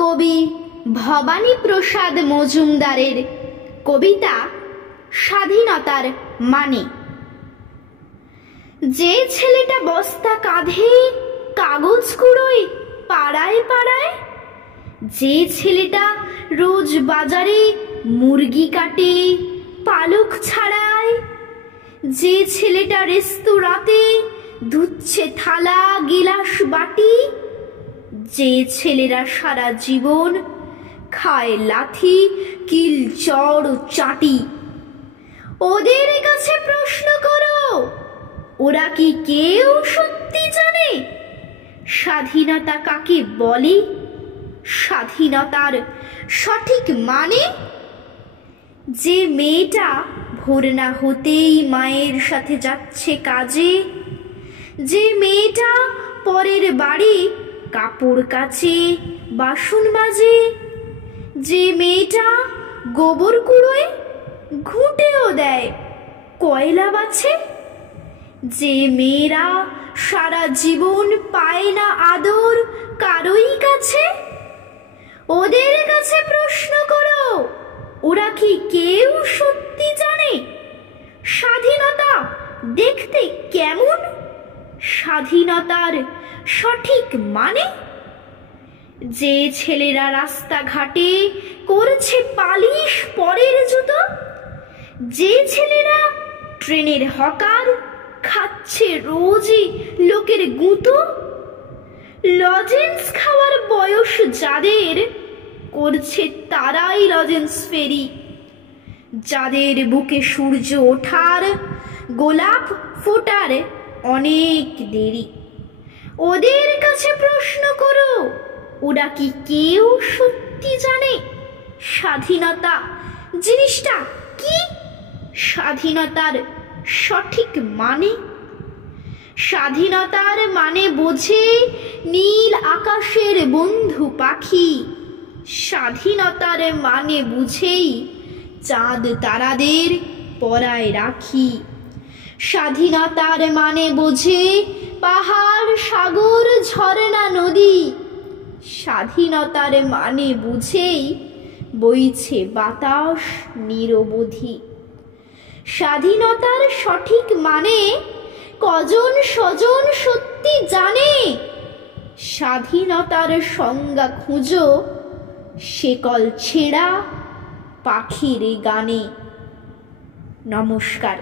কবি ভবানী প্রসাদ মজুমদারের কবিতা স্বাধীনতার মানে। যে ছেলেটা বস্তা কাঁধে কাগজ কুড়োয় পাড়ায় পাড়ায়, যে ছেলেটা রোজ বাজারে মুরগি কাটে পালক ছাড়ায়, যে ছেলেটা রেস্তোরাঁতে ধুচ্ছে থালা গিলাস বাটি, যে ছেলেরা সারা জীবন খায় লাথি কিল চড় চাটি, ওদের কাছে প্রশ্ন করো, ওরা কি কেউ সত্যি জানে স্বাধীনতা কাকে বলে, স্বাধীনতার সঠিক মানে? যে মেয়েটা ভোর না হতেই মায়ের সাথে যাচ্ছে কাজে, যে মেয়েটা পরের বাড়ি কাপড় কাচে বাসন মাজে, যে মেয়েটা গোবর কুড়োয় ঘুঁটেও দেয় কয়লা বাছে, যে মেয়েরা সারা জীবন পায় না আদর কারোই কাছে, ওদের কাছে প্রশ্ন করো, ওরা কি কেউ সত্যি জানে স্বাধীনতা দেখতে কেমন, স্বাধীনতার সঠিক মানে? যে ছেলেরা রাস্তাঘাটে করছে পালিশ পরের জুতো, যে ছেলেরা ট্রেনের হকার খাচ্ছে রোজই লোকের গুঁতো, লজেন্স খাওয়ার বয়স যাদের করছে তারাই লজেন্স ফেরি, যাদের বুকে সূর্য ওঠার গোলাপ ফোটার অনেক দেরি, ওদের কাছে প্রশ্ন করো, ওরা কি কেউ সত্যি জানে স্বাধীনতা জিনিসটা কি, স্বাধীনতার সঠিক মানে? স্বাধীনতার মানে বোঝে নীল আকাশের বন্ধু পাখি, স্বাধীনতার মানে বুঝেই চাঁদ তারাদের পরায় রাখি, স্বাধীনতার মানে বোঝে পাহাড় সাগর ঝরনা নদী, স্বাধীনতার মানে বুঝেই বইছে বাতাস নিরবধি। স্বাধীনতার সঠিক মানে কজন স্বজন সত্যি জানে, স্বাধীনতার সংজ্ঞা খুঁজো শেকল ছেঁড়া পাখির গানে। নমস্কার।